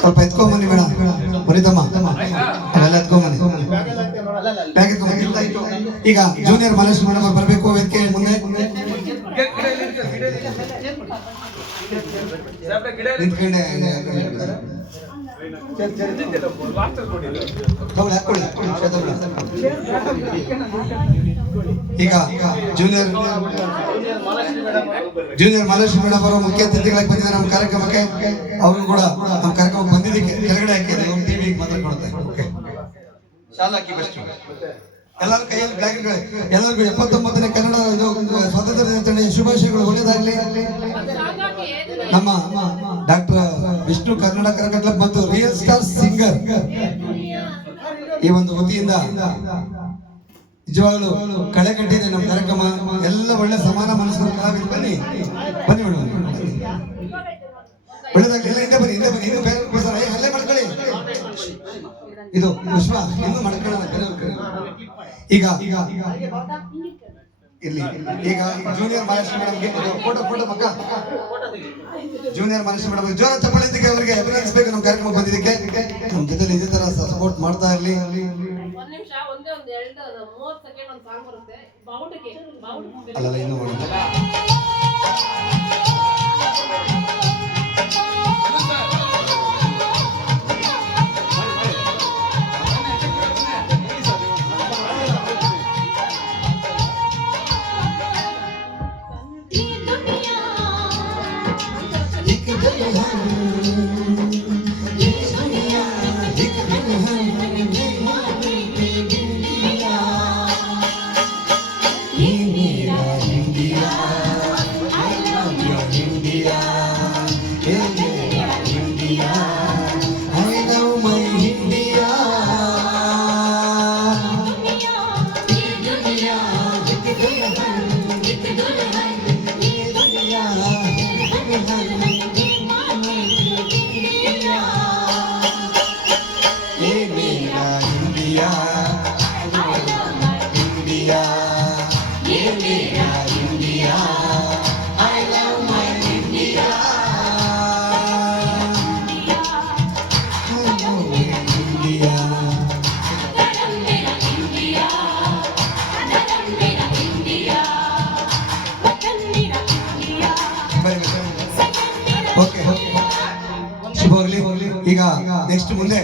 ಸ್ವಲ್ಪ ಎತ್ಕೊಂಬನ್ನಿ ಮೇಡಮ್. ಬರೀತಮ್ಮ ಅವೆಲ್ಲ ಎತ್ಕೊಂಬನ್ನಿ. ಈಗ ಜೂನಿಯರ್ ಮಹಾಲಕ್ಷ್ಮಿ ಮೇಡಮ್ ಬರಬೇಕು ವೇದಿಕೆ ಮುಂದೆ. ನಿಂತ್ಕೊಂಡೆ ಈಗ ಜೂನಿಯರ್ ಮಹಾಲಕ್ಷ್ಮಿ ಮೇಡಮ್ ಅವರು ಮುಖ್ಯ ಅತಿಥಿಗಳಾಗಿ ಬಂದಿದ್ದಾರೆ ನಮ್ಮ ಕಾರ್ಯಕ್ರಮಕ್ಕೆ. ಅವರು ಕೂಡ ನಮ್ಮ ಕಾರ್ಯಕ್ರಮ ಬಂದಿದ್ದಕ್ಕೆ ಕೆಳಗಡೆ ಹಾಕಿದ್ದಾರೆ. ಟಿವಿಗೆ ಮಾತಾಡ್ಕೊಳುತ್ತೆ. ಶಾಲಾ ಹಾಕಿ ಬೆಸ್ಟ್. ಎಲ್ಲರ ಕೈಯಲ್ಲಿ ಬ್ಲಾಕ್ಗಳು. ಎಲ್ಲರಿಗೂ 79ನೇ ಕನ್ನಡ ಸ್ವಾತಂತ್ರ್ಯ ದಿನಾಚರಣೆಯ ಶುಭಾಶಯಗಳು. ಒಳ್ಳೆಯದಾಗಲಿ. ನಮ್ಮ ಡಾಕ್ಟರ್ ವಿಷ್ಣು ಕನ್ನಡ ಕರಗ ಕ್ಲಬ್ ಮತ್ತು ರಿಯಲ್ ಸ್ಟಾರ್ ಸಿಂಗರ್ ಈ ಒಂದು ವತಿಯಿಂದ ನಿಜವಾಗ್ಲೂ ಕಳೆ ಕಟ್ಟಿದೆ ನಮ್ಮ ಕಾರ್ಯಕ್ರಮ. ಎಲ್ಲ ಒಳ್ಳೆ ಸಮಾನ ಮನಸ್ಸು ಕಲಾವಿದರು. ಬನ್ನಿ ಬನ್ನಿ ಮೇಡಮ್, ಒಳ್ಳೆದಾಗಲಿ. ಎಲ್ಲ ಹಿಂದೆ ಬನ್ನಿ, ಹಿಂದೆ ಬನ್ನಿ. ಇದು ಬೇರೆ ಅಲ್ಲೇ ಮಾಡ್ಕೊಳ್ಳಿ. ಇದು ವಿಶ್ವ ಇನ್ನು ಮಾಡ್ಕೊಳ್ಳೋಣ. ಈಗ ಇಲ್ಲಿ ಈಗ ಜೂನಿಯರ್ ಮಹಾಲಕ್ಷ್ಮಿ ಮೇಡಮ್ಗೆ ಫೋಟೋ ಮಕ್ಕ ಜೂನಿಯರ್ ಮಹಾಲಕ್ಷ್ಮಿ ಮೇಡಮ್ ಜೋರ ಚಪ್ಪಳಿದ್ದಕ್ಕೆ ಅವರಿಗೆ ಅಭಿನಂದಿಸಬೇಕು. ನಮ್ಮ ಕಾರ್ಯಕ್ರಮ ಬಂದಿದ್ದಕ್ಕೆ ನಮ್ಮ ಜೊತೆ ಇದೇ ತರ ಸಪೋರ್ಟ್ ಮಾಡ್ತಾ ಇರಲಿ. ಅಲ್ಲ ಇನ್ನು ಈಗ ನೆಕ್ಸ್ಟ್ ಮುಂದೆ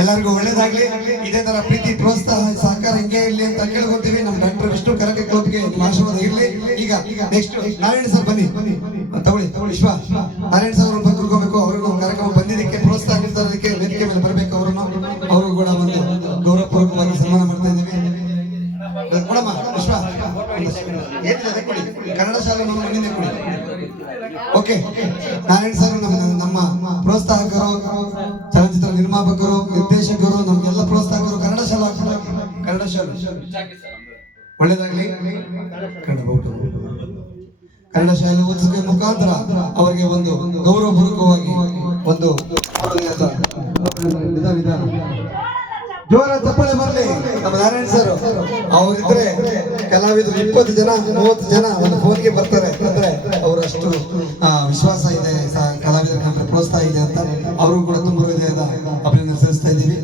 ಎಲ್ಲರಿಗೂ ಒಳ್ಳೇದಾಗ್ಲಿ. ಇದೇ ತರ ಪ್ರೀತಿ ಪ್ರೋತ್ಸಾಹ ಸಹಕಾರ ಹಿಂಗೆ ಇರ್ಲಿ ಅಂತ ಕೇಳ್ಕೊತೀವಿ. ನಮ್ಮ ಡಾಕ್ಟರ್ ವಿಷ್ಣು ಕರಗ ಕ್ಲಬ್ಗೆ ನಿಮ್ಮ ಆಶೀರ್ವಾದ ಇರ್ಲಿ. ಈಗ ನೆಕ್ಸ್ಟ್ ನಾರಾಯಣ ಸರ್ ಬನ್ನಿ, ತಗೊಳ್ಳಿ ವಿಶ್ವ. ನಾರಾಯಣ ಸರ್ ಅವರು ಬಂದ್ಕೋಬೇಕು. ಅವ್ರಿಗೂ ಕಾರ್ಯಕ್ರಮ ಬಂದಿದ್ದಕ್ಕೆ ಪ್ರೋತ್ಸಾಹ ನೀಡ್ತಾರದಕ್ಕೆ ವೇದಿಕೆ ಮೇಲೆ ಬರಬೇಕು. ಅವರು ಕೂಡ ಒಂದು ಗೌರವಪೂರ್ವಕವಾಗಿ ಸನ್ಮಾನ ಮಾಡ್ತಾ ಇದ್ದೀವಿ. ಕೊಡಮ್ಮ ವಿಶ್ವ, ಏನಿದೆ ಕೊಡಿ. ಕನ್ನಡ ಶಾಲೆ ನಮ್ಮ ಮಣ್ಣಿಂದ ಕೊಡಿ. ಓಕೆ, ನಾರಾಯಣ ಸರ್ ನಮ್ಮ ಪ್ರೋತ್ಸಾಹಕರು, ಚಲನಚಿತ್ರ ನಿರ್ಮಾಪಕರು, ನಿರ್ದೇಶಕರು, ನಮ್ಗೆಲ್ಲ ಪ್ರೋತ್ಸಾಹಕರು. ಕನ್ನಡ ಶಾಲೆ ಒಳ್ಳೇದಾಗ್ಲಿ. ಕನ್ನಡ ಶಾಲೆ ಓದಿಸುವ ಮುಖಾಂತರ ಅವರಿಗೆ ಒಂದು ಗೌರವಪೂರ್ವಕವಾಗಿ ಒಂದು ಜೋರ ಚಪ್ಪಾಳೆ ಬರಲಿ. ನಮ್ಮ ನಾರಾಯಣ ಸರ್ ಅವರಿದ್ರೆ ಕಲಾವಿದರು 20 ಜನ 30 ಜನ ಒಂದು ಫೋನ್ಗೆ ಬರ್ತಾರೆ ಅಂದ್ರೆ ಅವರಷ್ಟು ವಿಶ್ವಾಸ ಇದೆ, ಕಲಾವಿದರ ಕಂಡ್ರೆ ಪ್ರೋತ್ಸಾಹ ಇದೆ ಅಂತ ಅವರು ಕೂಡ ತುಂಬ ಹೃದಯದ ಅಭಿನಂದನೆ ಸಲ್ಲಿಸ್ತಾ ಇದ್ದೀವಿ.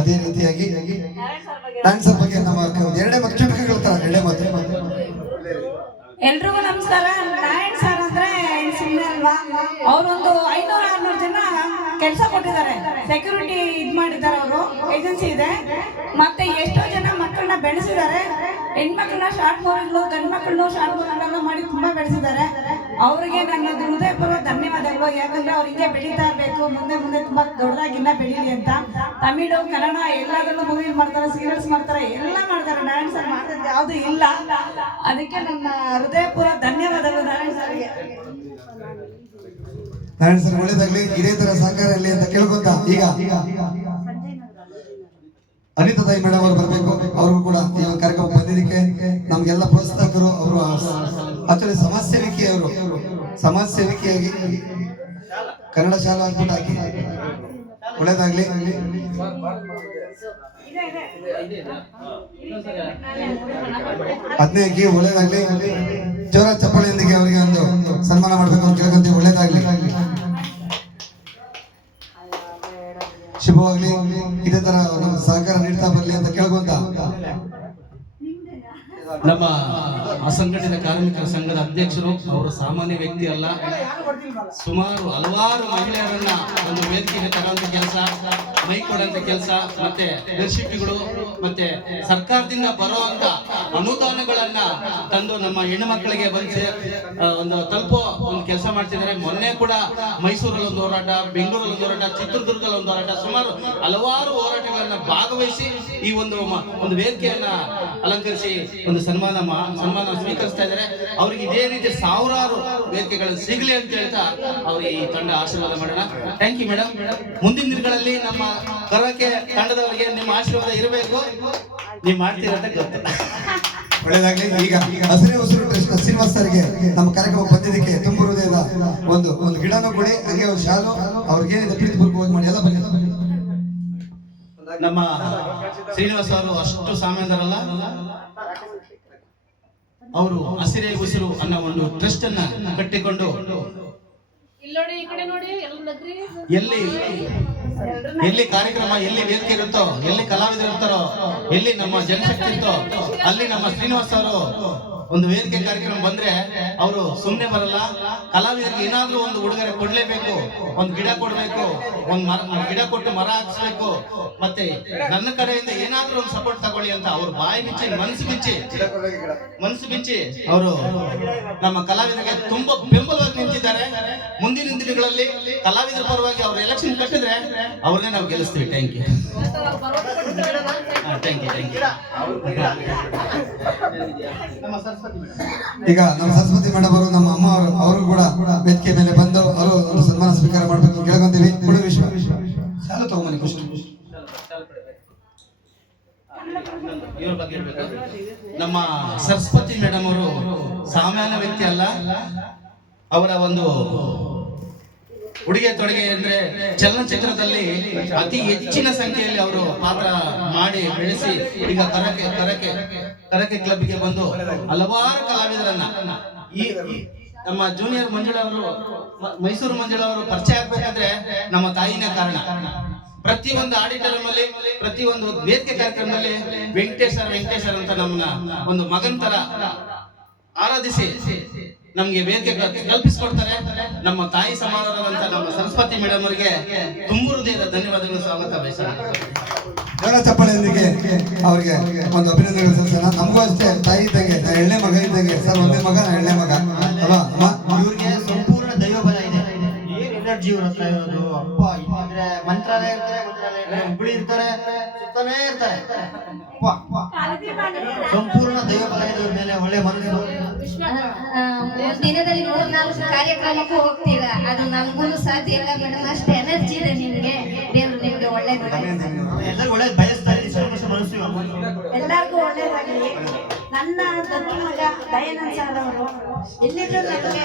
ಅದೇ ರೀತಿಯಾಗಿ ನಾರಾಯಣ ಸರ್ ಬಗ್ಗೆ ನಮ್ಮ ಎರಡೇ ಚುಟುಕುಗಳು ತರ ಎರಡೇ ಮಾತು. ಎಲ್ರಿಗೂ ನಮಸ್ಕಾರ. ನಾರಾಯಣ್ ಸರ್ ಅಂದ್ರೆ ಸುಮ್ಮನೆ ಅಲ್ವಾ, ಅವರೊಂದು 500-600 ಜನ ಕೆಲಸ ಕೊಟ್ಟಿದ್ದಾರೆ. ಸೆಕ್ಯೂರಿಟಿ ಇದ್ ಮಾಡಿದ್ದಾರೆ. ಅವರು ಏಜೆನ್ಸಿ ಇದೆ. ಮತ್ತೆ ಎಷ್ಟೋ ಜನ ಮಕ್ಕಳನ್ನ ಬೆಳೆಸಿದ್ದಾರೆ. ಹೆಣ್ಮಕ್ಳನ್ನ ಶಾರ್ಟ್ ಮೂವಿಗಳು, ಗಂಡು ಮಕ್ಕಳನ್ನು ಶಾರ್ಟ್ ಮೂವಿಗಳೆಲ್ಲ ಮಾಡಿ ತುಂಬಾ ಬೆಳೆಸಿದ್ದಾರೆ. ಅವರಿಗೆ ನನ್ನ ಹೃದಯಪೂರ್ವಕ ಧನ್ಯವಾದಗಳು. ಯಾಕಂದ್ರೆ ಅವ್ರು ಹಿಂಗೆ ಬೆಳೀತಾ ಇರಬೇಕು, ಮುಂದೆ ತುಂಬಾ ದೊಡ್ಡದಾಗಿ ಇನ್ನ ಬೆಳೀಲಿ ಅಂತ. ತಮಿಳು, ಕನ್ನಡ ಎಲ್ಲದರಲ್ಲೂ ಮೂವಿ ಮಾಡ್ತಾರೆ, ಸೀರಿಯಲ್ಸ್ ಮಾಡ್ತಾರೆ, ಎಲ್ಲ ಮಾಡ್ತಾರೆ. ನಾರಾಯಣ್ ಸರ್ ಮಾಡಿದ್ದು ಯಾವುದು ಇಲ್ಲ. ಅದಕ್ಕೆ ನನ್ನ ಹೃದಯಪೂರ್ವಕ ಧನ್ಯವಾದಗಳು ನಾರಾಯಣ್ ಸರ್ಗೆ. ನಾರಾಯಣ ಸರ್ ಒಳ್ಳೇದಾಗ್ಲಿ, ಇದೇ ತರ ಸಹಕಾರ ಇರಲಿ ಅಂತ ಕೇಳ್ಕೊಂತ ಈಗ ಅನಿತಾ ತಾಯಿ ಮೇಡಮ್ ಅವರು ಬರಬೇಕು. ಅವ್ರಿಗೂ ಕೂಡ ಈ ಕಾರ್ಯಕ್ರಮ ಬಂದಿದ್ದಕ್ಕೆ ನಮ್ಗೆಲ್ಲ ಪ್ರೋತ್ಸಾಹಕರು. ಅವರು ಆಕ್ಚುಲಿ ಸಮಾಜ ಸೇವಕಿಯಾಗಿ ಕನ್ನಡ ಶಾಲಾ ಅಂದ್ಬಿಟ್ಟು ಹಾಕಿ ಒಳ್ಳೇದಾಗ್ಲಿ. ಹದಿನೈದು ಒಳ್ಳೇದಾಗ್ಲಿ. ಜೋರ ಚಪ್ಪಾಳೆಯೊಂದಿಗೆ ಅವರಿಗೆ ಒಂದು ಸನ್ಮಾನ ಮಾಡ್ಬೇಕು ಅಂತ ಕೇಳ್ಕೊಂತೀವಿ. ಒಳ್ಳೇದಾಗ್ಲಿ, ಶುಭವಾಗ್ಲಿ. ಇದೇ ತರ ನಮ್ಮ ಸಹಕಾರ ನೀಡ್ತಾ ಬರ್ಲಿ ಅಂತ ಕೇಳ್ಕೊಂತ ನಮ್ಮ ಅಸಂಘಟಿತ ಕಾರ್ಮಿಕರ ಸಂಘದ ಅಧ್ಯಕ್ಷರು ಅವರು ಸಾಮಾನ್ಯ ವ್ಯಕ್ತಿ ಅಲ್ಲ. ಸುಮಾರು ಹಲವಾರು ಮಹಿಳೆಯರನ್ನ ಒಂದು ವೇದಿಕೆಗೆ ತರುವಂತ ಕೆಲಸ, ಮೈ ಕೊಡುವಂತ ಕೆಲಸ, ಮತ್ತೆ ರೆಸಿಪಿಗಳು ಮತ್ತೆ ಸರ್ಕಾರದಿಂದ ಬರುವಂತ ಅನುದಾನಗಳನ್ನ ತಂದು ನಮ್ಮ ಹೆಣ್ಣು ಮಕ್ಕಳಿಗೆ ಬಂದು ಒಂದು ತಲುಪೋ ಒಂದು ಕೆಲಸ ಮಾಡ್ತಿದ್ದಾರೆ. ಮೊನ್ನೆ ಕೂಡ ಮೈಸೂರಲ್ಲಿ ಒಂದು ಹೋರಾಟ, ಬೆಂಗಳೂರಲ್ಲಿ ಒಂದು ಹೋರಾಟ, ಚಿತ್ರದುರ್ಗದಲ್ಲಿ ಒಂದು ಹೋರಾಟ, ಸುಮಾರು ಹಲವಾರು ಹೋರಾಟಗಳನ್ನ ಭಾಗವಹಿಸಿ ಈ ಒಂದು ವೇದಿಕೆಯನ್ನ ಅಲಂಕರಿಸಿ ಒಂದು ಸನ್ಮಾನ ಸ್ವೀಕರಿಸ್ತಾ ಇದ್ದಾರೆ. ಅವ್ರಿಗೆ ಇದೇ ರೀತಿ ಸಾವಿರಾರು ವೇದಿಕೆಗಳು ಸಿಗಲಿ ಅಂತ ಹೇಳ್ತಾ ಅವ್ರಿಗೆ ಈ ತಂಡ ಆಶೀರ್ವಾದ ಮಾಡೋಣ. Thank you madam. ಮುಂದಿನ ದಿನಗಳಲ್ಲಿ ನಮ್ಮ ಕರಕೆ ತಂಡದವರಿಗೆ ನಿಮ್ಮ ಆಶೀರ್ವಾದ ಇರಬೇಕು. ನೀವು ಮಾಡ್ತೀರಂತ ಗೊತ್ತು. ಒಳ್ಳೇದಾಗ್ಲಿ. ಈಗ ಹಸಿರೇ ಉಸಿರು ಟ್ರಸ್ಟ್ ಶ್ರೀನಿವಾಸ್ ಸರ್ಗೆ ನಮ್ಮ ಕಾರ್ಯಕ್ರಮ ಬಂದಿದ್ದಕ್ಕೆ ತುಂಬ ಹೃದಯದ ಒಂದು ಗಿಡನೂ ಕೊಡಿ, ಹಂಗೆ ಒಂದು ಶಾಲು ಅವ್ರಿಗೆ ಪ್ರೀತಿಪೂರ್ವಕವಾಗಿ ಮಾಡಿ ಎಲ್ಲ ಬನ್ನಿ. ನಮ್ಮ ಶ್ರೀನಿವಾಸ್ ಅವರು ಅಷ್ಟು ಸಾಮಾನ್ಯರಲ್ಲ. ಅವರು ಹಸಿರೇ ಉಸಿರು ಅನ್ನೋ ಒಂದು ಟ್ರಸ್ಟ್ ಅನ್ನ ಕಟ್ಟಿಕೊಂಡು ಎಲ್ಲಿ ಕಾರ್ಯಕ್ರಮ, ಎಲ್ಲಿ ವೇದಿಕೆ ಇರುತ್ತೋ, ಎಲ್ಲಿ ಕಲಾವಿದರು ಇರ್ತಾರೋ, ಎಲ್ಲಿ ನಮ್ಮ ಜನಶಕ್ತಿ ಇರುತ್ತೋ ಅಲ್ಲಿ ನಮ್ಮ ಶ್ರೀನಿವಾಸ್ ಅವರು ಒಂದು ವೇದಿಕೆ ಕಾರ್ಯಕ್ರಮ ಬಂದ್ರೆ ಅವರು ಸುಮ್ಮನೆ ಬರಲ್ಲ. ಕಲಾವಿದರಿಗೆ ಏನಾದ್ರೂ ಒಂದು ಉಡುಗೊರೆ ಕೊಡ್ಲೇಬೇಕು, ಒಂದು ಗಿಡ ಕೊಡ್ಬೇಕು, ಗಿಡ ಕೊಟ್ಟು ಮರ ಹಾಕ್ಸ್ಬೇಕು, ಮತ್ತೆ ನನ್ನ ಕಡೆಯಿಂದ ಏನಾದ್ರೂ ಒಂದು ಸಪೋರ್ಟ್ ತಗೊಳ್ಳಿ ಅಂತ ಅವ್ರು ಬಾಯಿ ಬಿಚ್ಚಿ ಮನಸ್ಸು ಬಿಚ್ಚಿ ಅವರು ನಮ್ಮ ಕಲಾವಿದರಿಗೆ ತುಂಬಾ ಬೆಂಬಲವಾಗಿ ನಿಂತಿದ್ದಾರೆ. ಮುಂದಿನ ದಿನಗಳಲ್ಲಿ ಕಲಾವಿದರ ಪರವಾಗಿ ಅವ್ರು ಎಲೆಕ್ಷನ್ ಕಟ್ಟಿದ್ರೆ ಅವ್ರನ್ನೇ ನಾವು ಗೆಲ್ಲಿಸ್ತೀವಿ. Thank you. ಈಗ ನಮ್ಮ ಸರಸ್ವತಿ ಮೇಡಮ್ ಅವರು, ನಮ್ಮ ಅಮ್ಮ ಅವರು ಕೂಡ ವೇದಿಕೆ ಮೇಲೆ ಬಂದು ಅವರು ಒಂದು ಸನ್ಮಾನ ಸ್ವೀಕಾರ ಮಾಡಬೇಕು ಅಂತ ಕೇಳ್ಕೊಂತೀವಿ. ಹುಡು ವಿಶ್ವ ಶಾಲು ತಗೊಂಬನ್ನಿ ಖುಷಿ. ಇವ್ರ ಬಗ್ಗೆ ಹೇಳ್ಬೇಕು. ನಮ್ಮ ಸರಸ್ವತಿ ಮೇಡಮ್ ಅವರು ಸಾಮಾನ್ಯ ವ್ಯಕ್ತಿ ಅಲ್ಲ. ಅವರ ಒಂದು ಉಡುಗೆ ತೊಡುಗೆ ಅಂದ್ರೆ ಚಲನಚಿತ್ರದಲ್ಲಿ ಅತಿ ಹೆಚ್ಚಿನ ಸಂಖ್ಯೆಯಲ್ಲಿ ಅವರು ಪಾತ್ರ ಮಾಡಿ ಬೆಳೆಸಿ ಈಗ ಕರಕೆ ಕ್ಲಬ್ಗೆ ಬಂದು ಹಲವಾರು ಕಲಾವಿದರನ್ನ ಈ ನಮ್ಮ ಜೂನಿಯರ್ ಮಂಜುಳಾ ಅವರು, ಮೈಸೂರು ಮಂಜುಳಾ ಅವರು ಪರಿಚಯ ಆಗ್ಬೇಕಾದ್ರೆ ನಮ್ಮ ತಾಯಿನೇ ಕಾರಣ. ಪ್ರತಿಯೊಂದು ಆಡಿಟೋರಿಯಂ ಅಲ್ಲಿ, ಪ್ರತಿಯೊಂದು ವೇದಿಕೆ ಕಾರ್ಯಕ್ರಮದಲ್ಲಿ ವೆಂಕಟೇಶರ್ ಅಂತ ನಮ್ಮನ್ನ ಒಂದು ಮಗನ್ ತರ ಆರಾಧಿಸಿ ನಮ್ಗೆ ವೇದಿಕೆ ಕಲ್ಪಿಸಿಕೊಡ್ತಾರೆ. ನಮ್ಮ ತಾಯಿ ಸಮಾನರಂತ ನಮ್ಮ ಸರಸ್ವತಿ ಮೇಡಮ್ ಅವರಿಗೆ ತುಂಬ ಹೃದಯದ ಧನ್ಯವಾದಗಳು, ಸ್ವಾಗತ ಬಯಸೋಣ. ಜೋರ ಚಪ್ಪಾಳೆಯೊಂದಿಗೆ ಅವರಿಗೆ ಒಂದು ಅಭಿನಂದನೆಗಳು ಸಲ್ಲಿಸೋಣ. ನಮಗೂ ಅಷ್ಟೇ ತಾಯಿ ಇದ್ದಂಗೆ, ಎಣ್ಣೆ ಮಗ ಇದ್ದಂಗೆ ಸರ್. ಒಂದೇ ಮಗ, ಎಣ್ಣೆ ಮಗ ಅಲ್ವಾ ಅಮ್ಮ? ಇವ್ರಿಗೆ ಸಂಪೂರ್ಣ ದೈವಬಲ ಇದೆ. ಏನ್ ಎನರ್ಜಿ ಇವ್ರ ಹತ್ರ ಇರೋದು. ಅಪ್ಪ ಇದ್ರೆ ಮಂತ್ರಾಲಯ ಇರ್ತಾರೆ, ಹುಬ್ಬಳ್ಳಿ ಇರ್ತಾರೆ, ಸುತ್ತಾನೇ ಇರ್ತಾರೆ. ಸಂಪೂರ್ಣ ದೈವಬಲ ಇದೆ ಇವ್ರ ಮೇಲೆ. ಒಳ್ಳೆ ಮನಸ್ಸು. ದಿನದಲ್ಲಿ 3-4 ಕಾರ್ಯಕ್ರಮಕ್ಕೂ ಹೋಗ್ತೀರಾ, ಅದು ನಮಗೂ ಸಾಧ್ಯ ಇಲ್ಲ ಮೇಡಮ್. ಅಷ್ಟು ಎನರ್ಜಿ ಇದೆ ನಿಮ್ಗೆ. ದೇವ್ರು ನಿಮ್ಗೆ ಒಳ್ಳೇದು ಎಲ್ಲರೂ ಒಳ್ಳೇದು ಬಯಸ್ತಾರೆ. ಮನಸ್ಸು ಎಲ್ಲರಿಗೂ ಒಳ್ಳೇದಾಗಲಿ. ನನ್ನ ದತ್ತು ಮಗ ದಯಾನಂದ್ ಸರ್ ಅವರು ಎಲ್ಲಿದ್ರು ನನಗೆ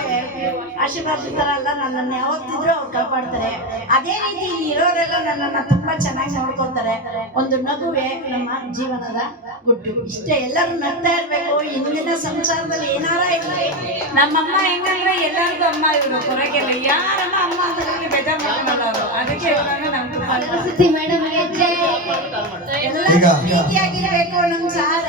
ಆಶೀರ್ವಾದಿಸ್ತಾರಲ್ಲ, ನನ್ನನ್ನು ಯಾವತ್ತಿದ್ರು ಅವ್ರು ಕಾಪಾಡ್ತಾರೆ. ಅದೇ ರೀತಿ ಇಲ್ಲಿ ಇರೋರೆಲ್ಲ ನನ್ನನ್ನು ತುಂಬಾ ಚೆನ್ನಾಗಿ ನೋಡ್ಕೊಳ್ತಾರೆ. ಒಂದು ನಗುವೆ ನಮ್ಮ ಜೀವನದ ಗುಟ್ಟು. ಇಷ್ಟೇ, ಎಲ್ಲರೂ ನಗ್ತಾ ಇರ್ಬೇಕು. ಇಂದಿನ ಸಂಸಾರದಲ್ಲಿ ಏನಾರ ಇರಲಿ, ನಮ್ಮಮ್ಮ ಹೆಂಗಂದ್ರೆ ಎಲ್ಲರಿಗೂ ಅಮ್ಮ, ಇವರು ಹೊರಗೆಲ್ಲ ಯಾರಮ್ಮ ಅಮ್ಮ ಅಂತ ಬೇಜಾರು ಮಾಡ್ಕೊಳ್ಳಲ್ಲ ಅವರು. ಅದಕ್ಕೆ ನಮ್ಗೆ ಸರಸ್ವತಿ ಮೇಡಮ್ಗೆ ಎಲ್ಲ ರೀತಿಯಾಗಿರ್ಬೇಕು. ನಮ್ಮ ಸಾರ್